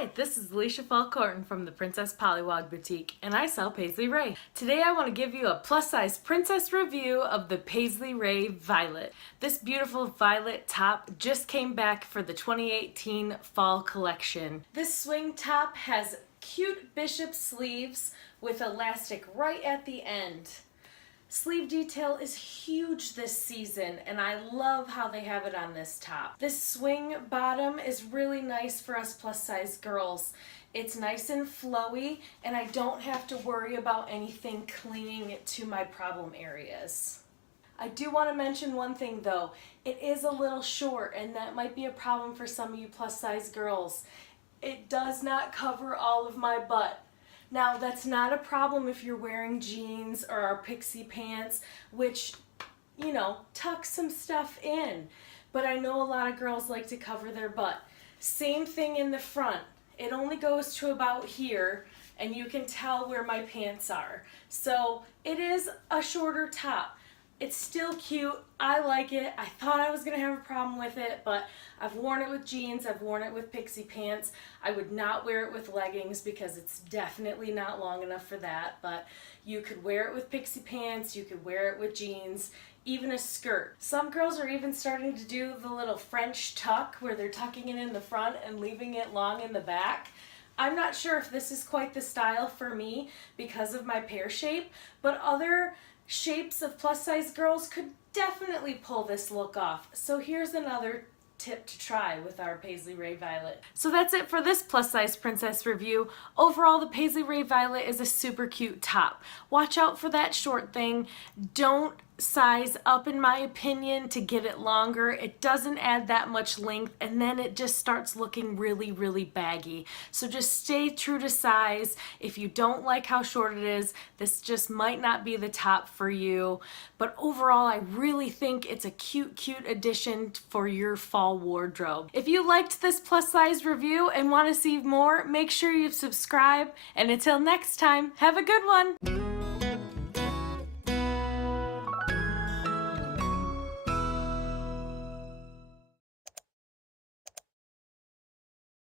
Hi, this is Alicia Falcorton from the Princess Pollywog Boutique, and I sell Paisley Raye. Today I want to give you a plus-size princess review of the Paisley Raye Violet. This beautiful violet top just came back for the 2018 fall collection. This swing top has cute bishop sleeves with elastic right at the end. Sleeve detail is huge this season, and I love how they have it on this top. This swing bottom is really nice for us plus size girls. It's nice and flowy, and I don't have to worry about anything clinging to my problem areas. I do want to mention one thing though. It is a little short, and that might be a problem for some of you plus size girls. It does not cover all of my butt. Now, that's not a problem if you're wearing jeans or our pixie pants, which, you know, tuck some stuff in. But I know a lot of girls like to cover their butt. Same thing in the front. It only goes to about here, and you can tell where my pants are. So it is a shorter top. It's still cute. I like it. I thought I was going to have a problem with it, but I've worn it with jeans. I've worn it with pixie pants. I would not wear it with leggings because it's definitely not long enough for that, but you could wear it with pixie pants. You could wear it with jeans, even a skirt. Some girls are even starting to do the little French tuck where they're tucking it in the front and leaving it long in the back. I'm not sure if this is quite the style for me because of my pear shape, but other shapes of plus size girls could definitely pull this look off. So here's another tip to try with our Paisley Raye Violet. So that's it for this plus size princess review. Overall, the Paisley Raye Violet is a super cute top. Watch out for that short thing. Don't size up, in my opinion, to get it longer. It doesn't add that much length, and then it just starts looking really, really baggy. So just stay true to size. If you don't like how short it is, this just might not be the top for you. But overall, I really think it's a cute, cute addition for your fall wardrobe. If you liked this plus size review and want to see more, make sure you subscribe. And until next time, have a good one.